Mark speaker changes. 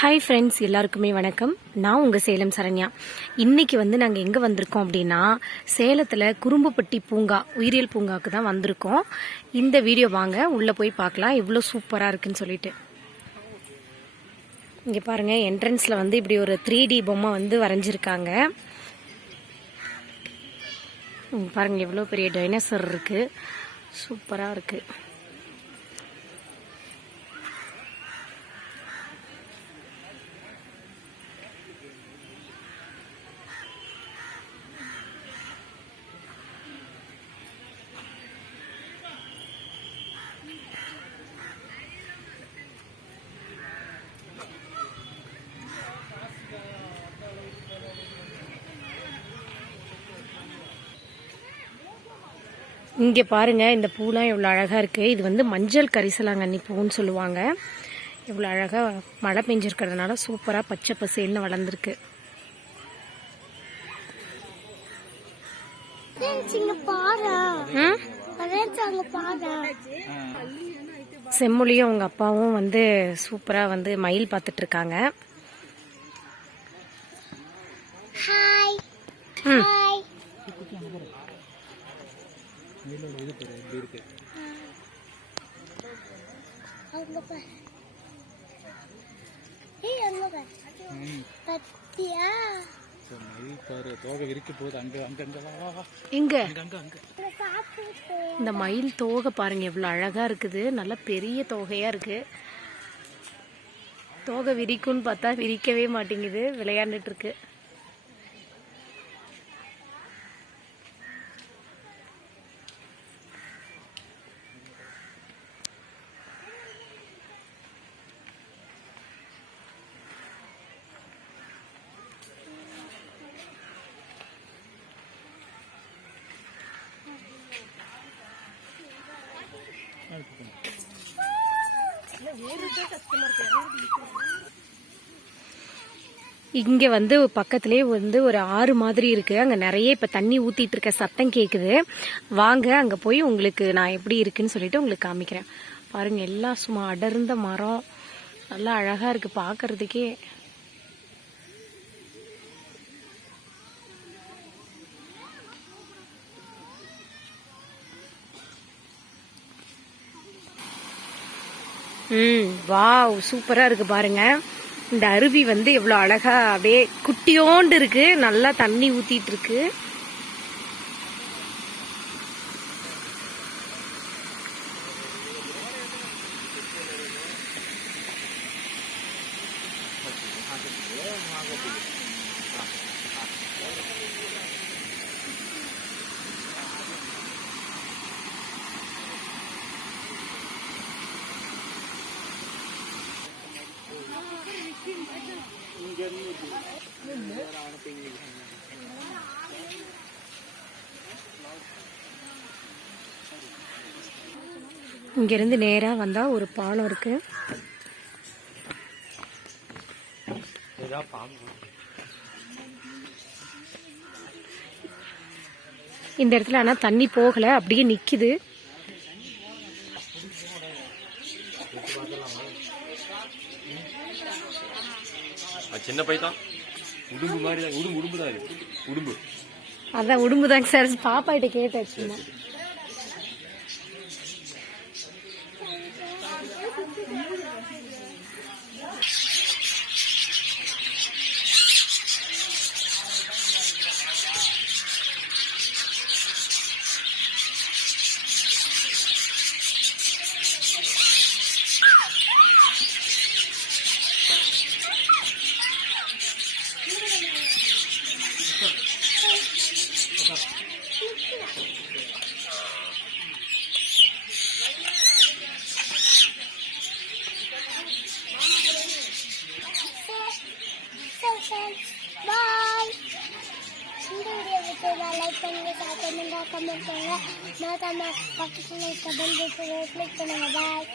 Speaker 1: Hi friends எல்லாருக்குமே வணக்கம். நான் உங்கள் சேலம் சரண்யா. இன்னைக்கு வந்து நாங்கள் எங்கே வந்திருக்கோம் அப்படின்னா சேலத்தில் குறும்புப்பட்டி பூங்கா உயிரியல் பூங்காவுக்கு தான் வந்திருக்கோம். இந்த வீடியோ வாங்க உள்ளே போய் பார்க்கலாம். எவ்வளோ சூப்பராக இருக்குன்னு சொல்லிட்டு. இங்கே பாருங்கள் என்ட்ரன்ஸில் வந்து இப்படி ஒரு த்ரீ டி பொம்மை வந்து வரைஞ்சிருக்காங்க. பாருங்கள் எவ்வளோ பெரிய டைனோசர் இருக்குது சூப்பராக இருக்குது இங்கே பாருங்க இந்த பூலாம் எவ்வளோ அழகாக இருக்குது இது வந்து மஞ்சள் கரிசலாங்கண்ணி பூன்னு சொல்லுவாங்க. எவ்வளோ அழகாக மழை பெஞ்சிருக்கிறதுனால சூப்பராக பச்சை பசேல்னு வளர்ந்துருக்கு. செம்மொழியும் அவங்க அப்பாவும் வந்து சூப்பராக வந்து மயில் பார்த்துட்டு இருக்காங்க.
Speaker 2: ஹாய்
Speaker 1: ம்.
Speaker 2: ஹாய் அங்க பாரு ஏய் அங்க பாரு பத்தியா
Speaker 3: மயில் பாரு தோகை விரிக்க போகுது அங்க அங்க அங்க அங்க அங்க
Speaker 2: இங்க. சாப்பிட்டு
Speaker 1: இந்த மயில் தோகை பாருங்க எவ்வளோ அழகாக இருக்குது. நல்ல பெரிய தோகையாக இருக்கு. தோகை விரிக்கும்னு பார்த்தா விரிக்கவே மாட்டேங்குது விளையாண்டுட்டு இருக்கு. இங்கே வந்து பக்கத்துலேயே வந்து ஒரு ஆறு மாதிரி இருக்குது அங்கே நிறைய இப்போ தண்ணி ஊற்றிட்டு இருக்க சத்தம் கேட்குது வாங்க அங்கே போய் உங்களுக்கு நான் எப்படி இருக்குன்னு சொல்லிட்டு உங்களுக்கு காமிக்கிறேன். பாருங்கள் எல்லாம் சும்மா அடர்ந்த மரம். நல்லா அழகாக இருக்குது பார்க்கறதுக்கே ம் வாவ் சூப்பராக இருக்கு பாருங்க. இந்த அருவி வந்து எவ்வளோ அழகா அப்படியே குட்டியோண்டு இருக்கு. நல்லா தண்ணி ஊத்திட்டு இருக்கு. இங்கிருந்து நேரா வந்தா ஒரு பாலம் இருக்கு. இந்த இடத்துல ஆனா தண்ணி போகல அப்படியே நிக்குது.
Speaker 3: அது சின்ன பை தான் உடும்பு மாதிரி தான் உடும்பு உடும்பு தான் உடும்பு.
Speaker 1: அதான் உடும்புதாங்க சார் பாப்பா கிட்ட
Speaker 2: పనిగా కాకుండా కమెంట్ మాతా మా పక్కన సభలు ప్రయత్నిస్తున్నాం బాయ్